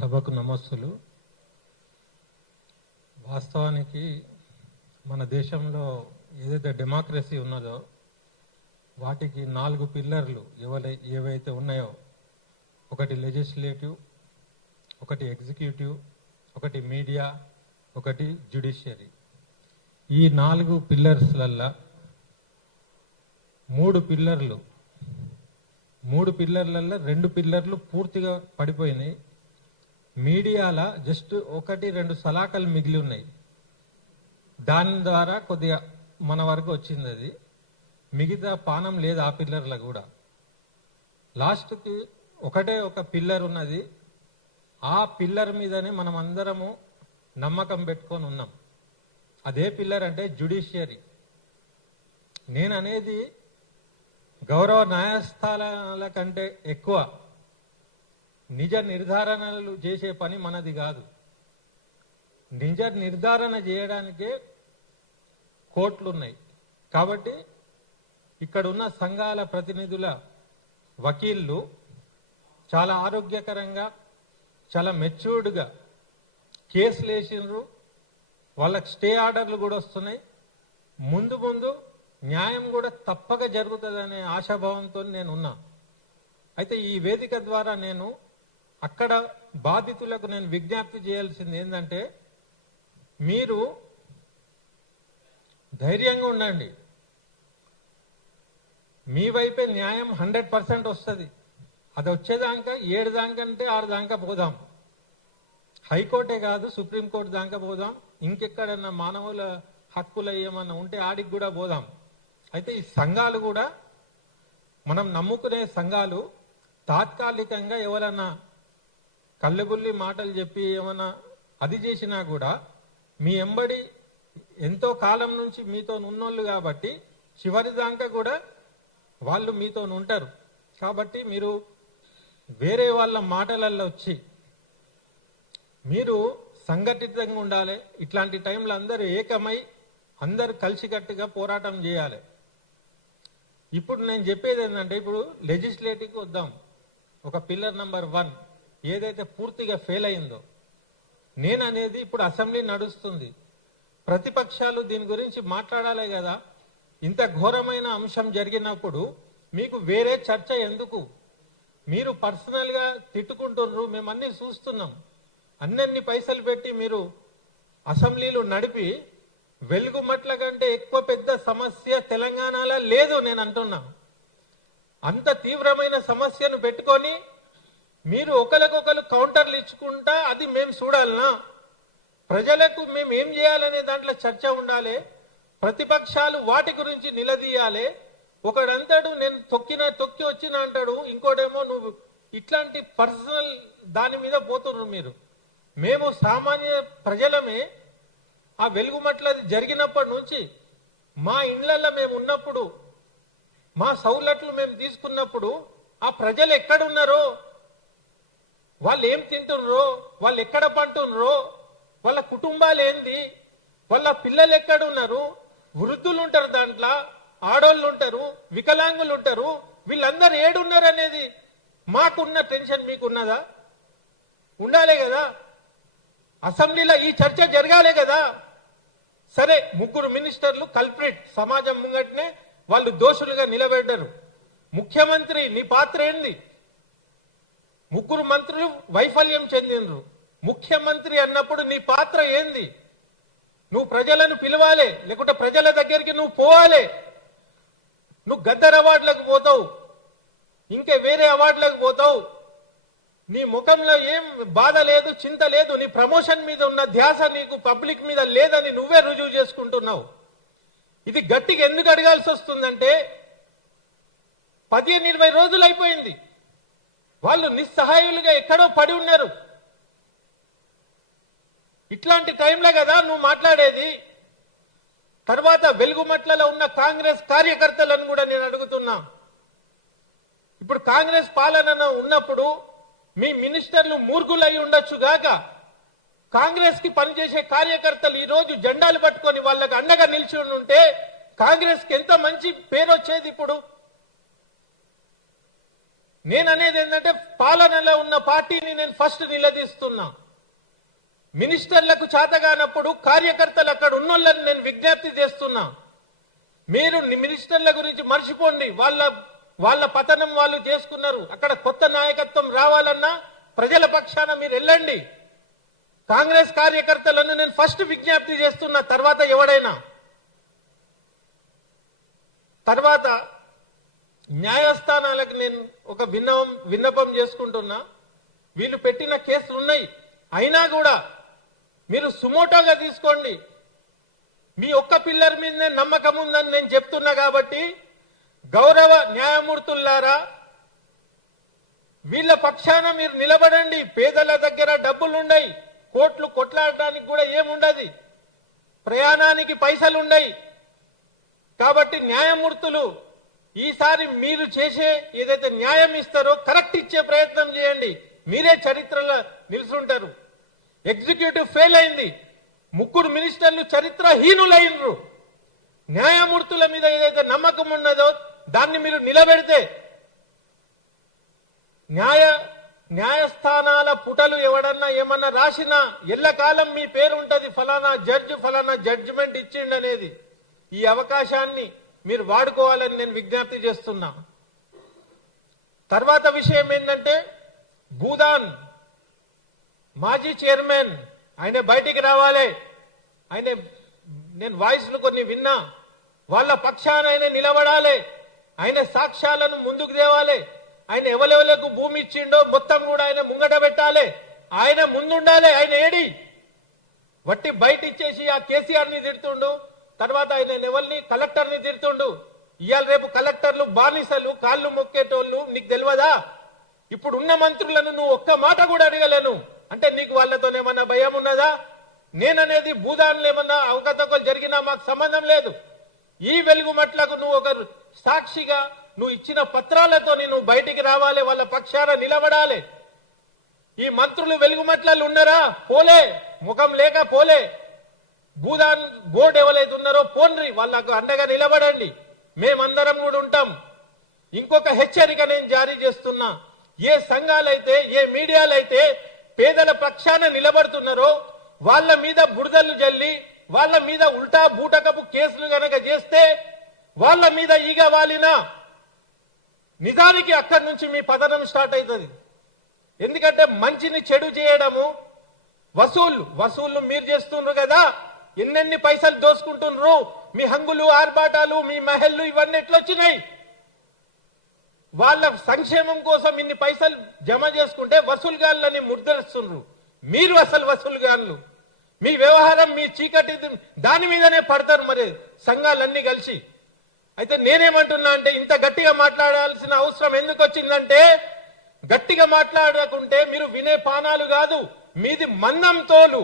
సభకు నమస్సులు. వాస్తవానికి మన దేశంలో ఏదైతే డెమోక్రసీ ఉన్నదో వాటికి 4 పిల్లర్లు ఏవైతే ఉన్నాయో, ఒకటి లెజిస్లేటివ్, ఒకటి ఎగ్జిక్యూటివ్, ఒకటి మీడియా, ఒకటి జ్యుడిషియరీ. ఈ 4 పిల్లర్స్లల్లా 3 పిల్లర్లలో 2 పిల్లర్లు పూర్తిగా పడిపోయినాయి. మీడియాలో జస్ట్ 1-2 సలాకలు మిగిలి ఉన్నాయి. దాని ద్వారా కొద్దిగా మన వరకు వచ్చింది. అది మిగతా పానం లేదు ఆ పిల్లర్ల కూడా. లాస్ట్కి ఒక పిల్లర్ ఉన్నది. ఆ పిల్లర్ మీదనే మనం అందరము నమ్మకం పెట్టుకొని ఉన్నాం. అదే పిల్లర్ అంటే జ్యుడిషియరీ. నేను అనేది గౌరవ న్యాయస్థానాల కంటే ఎక్కువ నిజ నిర్ధారణలు చేసే పని మనది కాదు. నిజ నిర్ధారణ చేయడానికే కోర్టులు ఉన్నాయి. కాబట్టి ఇక్కడ ఉన్న సంఘాల ప్రతినిధుల వకీళ్ళు చాలా ఆరోగ్యకరంగా, చాలా మెచ్యూర్డ్గా కేసులు వేసిండ్రు. వాళ్ళకి స్టే ఆర్డర్లు కూడా వస్తున్నాయి. ముందు న్యాయం కూడా తప్పక జరుగుతుందనే ఆశాభావంతో నేను ఉన్నా. అయితే ఈ వేదిక ద్వారా నేను అక్కడ బాధితులకు నేను విజ్ఞప్తి చేయాల్సింది ఏంటంటే, మీరు ధైర్యంగా ఉండండి. మీ వైపే న్యాయం 100% వస్తుంది. అది వచ్చేదాకా 7 దాకా అంటే 6 దాకా పోదాం. హైకోర్టే కాదు, సుప్రీంకోర్టు దాకా పోదాం. ఇంకెక్కడన్నా మానవుల హక్కులు ఏమన్నా ఉంటే ఆడికి కూడా పోదాం. అయితే ఈ సంఘాలు కూడా, మనం నమ్ముకునే సంఘాలు తాత్కాలికంగా ఎవరన్నా కళ్ళబుల్లి మాటలు చెప్పి ఏమన్నా అది చేసినా కూడా మీ ఎంబడి ఎంతో కాలం నుంచి మీతో ఉన్నోళ్ళు కాబట్టి చివరి దాకా కూడా వాళ్ళు మీతో ఉంటారు. కాబట్టి మీరు వేరే వాళ్ళ మాటలలో వచ్చి మీరు సంఘటితంగా ఉండాలి. ఇట్లాంటి టైంలో అందరూ ఏకమై అందరు కలిసికట్టుగా పోరాటం చేయాలి. ఇప్పుడు నేను చెప్పేది ఏంటంటే, ఇప్పుడు లెజిస్లేటివ్కి వద్దాం. ఒక పిల్లర్ నెంబర్ 1 ఏదైతే పూర్తిగా ఫెయిల్ అయిందో, నేను అనేది ఇప్పుడు అసెంబ్లీ నడుస్తుంది. ప్రతిపక్షాలు దీని గురించి మాట్లాడాలి కదా. ఇంత ఘోరమైన అంశం జరిగినప్పుడు మీకు వేరే చర్చ ఎందుకు? మీరు పర్సనల్గా తిట్టుకుంటున్నారు, మేము అన్ని చూస్తున్నాం. అన్ని పైసలు పెట్టి మీరు అసెంబ్లీలు నడిపి వెలుగుమట్ల కంటే ఎక్కువ పెద్ద సమస్య తెలంగాణలో లేదు. నేను అంటున్నా, అంత తీవ్రమైన సమస్యను పెట్టుకొని మీరు ఒకరికొకరు కౌంటర్లు ఇచ్చుకుంటా అది మేము చూడాలనా? ప్రజలకు మేము ఏం చేయాలనే దాంట్లో చర్చ ఉండాలి. ప్రతిపక్షాలు వాటి గురించి నిలదీయాలి. ఒకడంతాడు నేను తొక్కి వచ్చిన అంటాడు, ఇంకోటేమో నువ్వు ఇట్లాంటి పర్సనల్ దాని మీద పోతున్నారు మీరు. మేము సామాన్య ప్రజలమే. ఆ వెలుగుమట్లది జరిగినప్పటి నుంచి మా ఇండ్లలో మేము ఉన్నప్పుడు, మా సౌలట్లు మేము తీసుకున్నప్పుడు ఆ ప్రజలు ఎక్కడున్నారో, వాళ్ళు ఏం తింటున్నారో, వాళ్ళు ఎక్కడ పంటున్నారో, వాళ్ళ కుటుంబాలు ఏంది, వాళ్ళ పిల్లలు ఎక్కడున్నారు, వృద్ధులు ఉంటారు, దాంట్లో ఆడోళ్ళు ఉంటారు, వికలాంగులు ఉంటారు, వీళ్ళందరూ ఏడున్నారు అనేది మాకున్న టెన్షన్ మీకున్నదా? ఉండాలే కదా. అసెంబ్లీలో ఈ చర్చ జరగాలే కదా. సరే, 3 మినిస్టర్లు కల్ప్రిట్, సమాజం ముంగట్నే వాళ్ళు దోషులుగా నిలబెడ్డారు. ముఖ్యమంత్రి నీ పాత్ర ఏంది? 3 మంత్రులు వైఫల్యం చెందినరు. ముఖ్యమంత్రి అన్నప్పుడు నీ పాత్ర ఏంది? నువ్వు ప్రజలను పిలవాలి, లేకుంటే ప్రజల దగ్గరికి నువ్వు పోవాలి. నువ్వు గద్దర్ అవార్డులకు పోతావు, ఇంకే వేరే అవార్డులకు పోతావు. నీ ముఖంలో ఏం బాధ లేదు, చింత లేదు. నీ ప్రమోషన్ మీద ఉన్న ధ్యాస నీకు పబ్లిక్ మీద లేదని నువ్వే రుజువు చేసుకుంటున్నావు. ఇది గట్టిగా ఎందుకు అడగాల్సి వస్తుందంటే, 15-20 రోజులు అయిపోయింది. వాళ్ళు నిస్సహాయులుగా ఎక్కడో పడి ఉన్నారు. ఇట్లాంటి టైంలో కదా నువ్వు మాట్లాడేది. తర్వాత వెలుగుమట్లలో ఉన్న కాంగ్రెస్ కార్యకర్తలను కూడా నేను అడుగుతున్నా. ఇప్పుడు కాంగ్రెస్ పాలన ఉన్నప్పుడు మీ మినిస్టర్లు మూర్ఖులై ఉండొచ్చు గాక, కాంగ్రెస్ కి పనిచేసే కార్యకర్తలు ఈ రోజు జెండాలు పట్టుకొని వాళ్ళకి అండగా నిలిచి ఉంటే కాంగ్రెస్ కి ఎంత మంచి పేరు వచ్చేది. ఇప్పుడు నేననేది ఏంటంటే పాలనలో ఉన్న పార్టీని నేను ఫస్ట్ నిలదీస్తున్నా. మినిస్టర్లకు చేతగానప్పుడు కార్యకర్తలు అక్కడ ఉన్నోళ్ళని నేను విజ్ఞప్తి చేస్తున్నా. మీరు మినిస్టర్ల గురించి మర్చిపోండి. వాళ్ళ పతనం వాళ్ళు చేసుకున్నారు. అక్కడ కొత్త నాయకత్వం రావాలన్నా ప్రజల పక్షాన మీరు వెళ్ళండి. కాంగ్రెస్ కార్యకర్తలను నేను ఫస్ట్ విజ్ఞప్తి చేస్తున్నా, తర్వాత ఎవడైనా. తర్వాత న్యాయస్థానాలకు నేను ఒక విన్నపం చేసుకుంటున్నా. వీళ్ళు పెట్టిన కేసులు ఉన్నాయి, అయినా కూడా మీరు సుమోటోగా తీసుకోండి. మీ ఒక్క పిల్లర్ మీదనే నమ్మకం ఉందని నేను చెప్తున్నా. కాబట్టి గౌరవ న్యాయమూర్తులారా, వీళ్ళ పక్షాన మీరు నిలబడండి. పేదల దగ్గర డబ్బులుండయి, కోట్లు కొట్లాడడానికి కూడా ఏముండదు, ప్రయాణానికి పైసలుండయి. కాబట్టి న్యాయమూర్తులు ఈసారి మీరు చేసే ఏదైతే న్యాయం ఇస్తారో కరెక్ట్ ఇచ్చే ప్రయత్నం చేయండి. మీరే చరిత్రలో నిలుచుంటారు. ఎగ్జిక్యూటివ్ ఫెయిల్ అయింది, 3 మినిస్టర్లు చరిత్రహీనులైనరు. న్యాయమూర్తుల మీద ఏదైతే నమ్మకం ఉన్నదో దాన్ని మీరు నిలబెడితే న్యాయస్థానాల పుటలు ఎవడన్నా ఏమన్నా రాసినా ఎల్లకాలం మీ పేరు ఉంటది, ఫలానా జడ్జి ఫలానా జడ్జిమెంట్ ఇచ్చిండనేది. ఈ అవకాశాన్ని మీరు వాడుకోవాలని నేను విజ్ఞప్తి చేస్తున్నా. తర్వాత విషయం ఏంటంటే, భూదాన్ మాజీ చైర్మన్ ఆయన బయటికి రావాలి. నేను వాయిస్లు కొన్ని విన్నా. వాళ్ళ పక్షాన ఆయన నిలబడాలి. ఆయన సాక్ష్యాలను ముందుకు తేవాలి. ఆయన ఎవరెవలకు భూమి ఇచ్చిండో మొత్తం కూడా ఆయన ముంగట పెట్టాలి. ఆయన ముందుండాలి. ఆయన ఏడి వట్టి బయట ఇచ్చేసి ఆ కేసీఆర్ ని తిడుతుండు, తర్వాత ఆయన ఎవరిని కలెక్టర్ ని తిడుతుండు. ఇవాళ రేపు కలెక్టర్లు బానిసలు, కాళ్ళు మొక్కేటోళ్ళు. నీకు తెలియదా? ఇప్పుడు ఉన్న మంత్రులను నువ్వు ఒక్క మాట కూడా అడగలేను అంటే నీకు వాళ్ళతోనేమన్నా భయం ఉన్నదా? నేననేది భూదాన్లు ఏమన్నా అవకతవకలు జరిగినా మాకు సంబంధం లేదు. ఈ వెలుగుమట్లకు నువ్వు ఒక సాక్షిగా నువ్వు ఇచ్చిన పత్రాలతో నువ్వు బయటికి రావాలి, వాళ్ళ పక్షాన నిలబడాలి. ఈ మంత్రులు వెలుగుమట్లలో ఉన్నారా? పోలే, ముఖం లేక పోలే. భూదాన్ బోర్డు ఎవరైతే ఉన్నారో పోన్రి, వాళ్ళకు అండగా నిలబడండి. మేమందరం కూడా ఉంటాం. ఇంకొక హెచ్చరిక నేను జారీ చేస్తున్నా. ఏ సంఘాలైతే ఏ మీడియాలైతే పేదల పక్షాన నిలబడుతున్నారో వాళ్ళ మీద బురదలు జల్లి వాళ్ళ మీద ఉల్టా బూటకపు కేసులు గనక చేస్తే వాళ్ళ మీద ఈగ వాలినా నిజానికి అక్కడి నుంచి మీ పతనం స్టార్ట్ అవుతుంది. ఎందుకంటే మంచిని చెడు చేయడము వసూళ్లు మీరు చేస్తున్నారు కదా. ఎన్నెన్ని పైసలు దోసుకుంటున్నారు. మీ హంగులు ఆర్భాటాలు మీ మహల్లు ఇవన్నీ ఎట్లొచ్చినాయి? వాళ్ళ సంక్షేమం కోసం ఇన్ని పైసలు జమ చేసుకుంటే వసూలుగాళ్ళని ముద్రేస్తున్నారు. మీరు అసలు వసూలుగాళ్ళు. మీ వ్యవహారం మీ చీకటి దాని మీదనే పడతారు మరి సంఘాలన్నీ కలిసి. అయితే నేనేమంటున్నా అంటే, ఇంత గట్టిగా మాట్లాడాల్సిన అవసరం ఎందుకు వచ్చిందంటే, గట్టిగా మాట్లాడకుంటే మీరు వినే పానాలు కాదు, మీది మందం తోలు.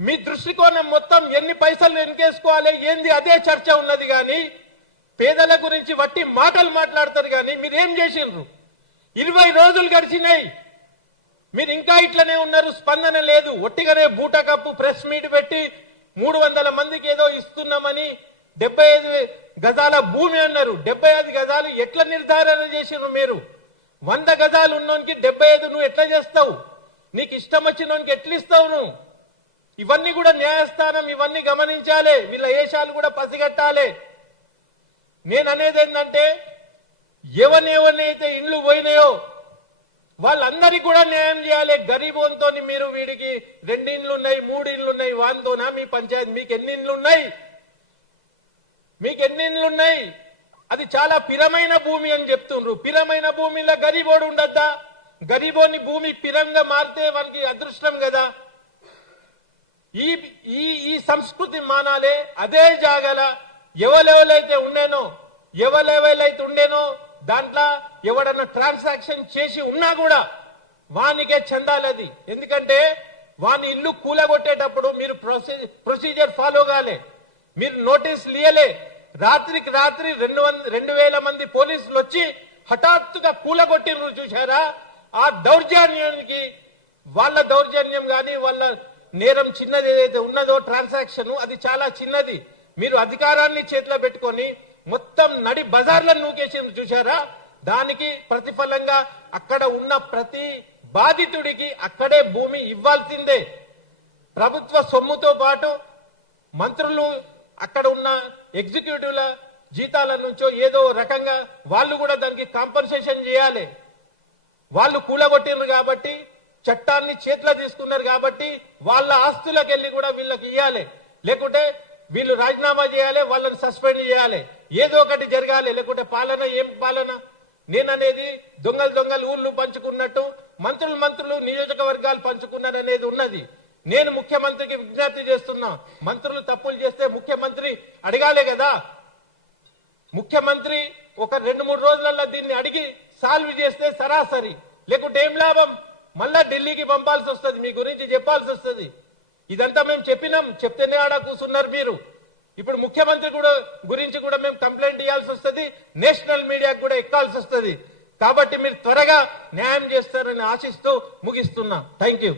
మీ దృష్టికోణం మొత్తం ఎన్ని పైసలు వెనకేసుకోవాలి ఏంది అదే చర్చ ఉన్నది. కానీ పేదల గురించి వట్టి మాటలు మాట్లాడతారు. కానీ మీరేం చేసిండ్రు? 20 రోజులు గడిచినాయి, మీరు ఇంకా ఇట్లనే ఉన్నారు. స్పందన లేదు. ఒట్టిగానే బూటకప్పు ప్రెస్ మీట్ పెట్టి 300 మందికి ఏదో ఇస్తున్నామని 75 గజాల భూమి అన్నారు. 75 గజాలు ఎట్లా నిర్ధారణ చేసిరు మీరు? 100 గజాలు ఉన్నోనికి 75 నువ్వు ఎట్లా చేస్తావు? నీకు ఇష్టం వచ్చినోనికి ఎట్లా ఇస్తావు నువ్వు? ఇవన్నీ కూడా న్యాయస్థానం ఇవన్నీ గమనించాలి. వీళ్ళ ఏషాలు కూడా పసిగట్టాలి. నేను అనేది ఏంటంటే, ఎవరినైతే ఇండ్లు పోయినాయో వాళ్ళందరికీ కూడా న్యాయం చేయాలి. గరీబోన్తో మీరు వీడికి 2 ఇండ్లు ఉన్నాయి 3 ఇండ్లు ఉన్నాయి వాంతోనా మీ పంచాయతీ? మీకు ఎన్ని ఇండ్లు ఉన్నాయి? అది చాలా పిరమైన భూమి అని చెప్తుండ్రు. పిరమైన భూమిలో గరీబోడు ఉండద్దా? గరీబోని భూమి పిరంగా మారితే వానికి అదృష్టం కదా. ఈ సంస్కృతి మానాలే. అదే జాగల ఎవరెవరైతే ఉండేనో దాంట్లో ఎవడన్నా ట్రాన్సాక్షన్ చేసి ఉన్నా కూడా వానికే చెందాలది. ఎందుకంటే వాని ఇల్లు కూలగొట్టేటప్పుడు మీరు ప్రొసీజర్ ఫాలో కాలే, మీరు నోటీస్ లియలే. రాత్రికి రాత్రి 2,000 మంది పోలీసులు వచ్చి హఠాత్తుగా కూలగొట్టిన చూశారా? ఆ దౌర్జన్యానికి వాళ్ళ దౌర్జన్యం కానీ వాళ్ళ నేరం చిన్నది ఏదైతే ఉన్నదో ట్రాన్సాక్షన్ అది చాలా చిన్నది. మీరు అధికారాన్ని చేతిలో పెట్టుకొని మొత్తం నడి బజార్లను నూకేసి చూశారా? దానికి ప్రతిఫలంగా అక్కడ ఉన్న ప్రతి బాధితుడికి అక్కడే భూమి ఇవ్వాల్సిందే. ప్రభుత్వ సొమ్ముతో పాటు మంత్రులు అక్కడ ఉన్న ఎగ్జిక్యూటివ్ల జీతాల నుంచో ఏదో రకంగా వాళ్ళు కూడా దానికి కాంపన్సేషన్ చేయాలి. వాళ్ళు కూలగొట్టినారు కాబట్టి, చట్టాన్ని చేతిలో తీసుకున్నారు కాబట్టి వాళ్ళ ఆస్తులకు వెళ్ళి కూడా వీళ్ళకి ఇవ్వాలి. లేకుంటే వీళ్ళు రాజీనామా చేయాలి, వాళ్ళని సస్పెండ్ చేయాలి, ఏదో ఒకటి జరగాలి. లేకుంటే పాలన ఏం పాలన? నేననేది దొంగలు ఊళ్ళు పంచుకున్నట్టు మంత్రులు నియోజకవర్గాలు పంచుకున్నారనేది ఉన్నది. నేను ముఖ్యమంత్రికి విజ్ఞప్తి చేస్తున్నా, మంత్రులు తప్పులు చేస్తే ముఖ్యమంత్రి అడగాలే కదా. ముఖ్యమంత్రి ఒక 2-3 రోజులలో దీన్ని అడిగి సాల్వ్ చేస్తే సరాసరి, లేకుంటే ఏం లాభం? మళ్ళా ఢిల్లీకి పంపాల్సి వస్తుంది, మీ గురించి చెప్పాల్సి వస్తుంది. ఇదంతా మేము చెప్పినాం, చెప్తేనే ఆడ కూర్చున్నారు మీరు. ఇప్పుడు ముఖ్యమంత్రి గురించి కూడా మేము కంప్లైంట్ ఇవ్వాల్సి వస్తుంది, నేషనల్ మీడియాకు కూడా ఎక్కాల్సి వస్తుంది. కాబట్టి మీరు త్వరగా న్యాయం చేస్తారని ఆశిస్తూ ముగిస్తున్నా. Thank you.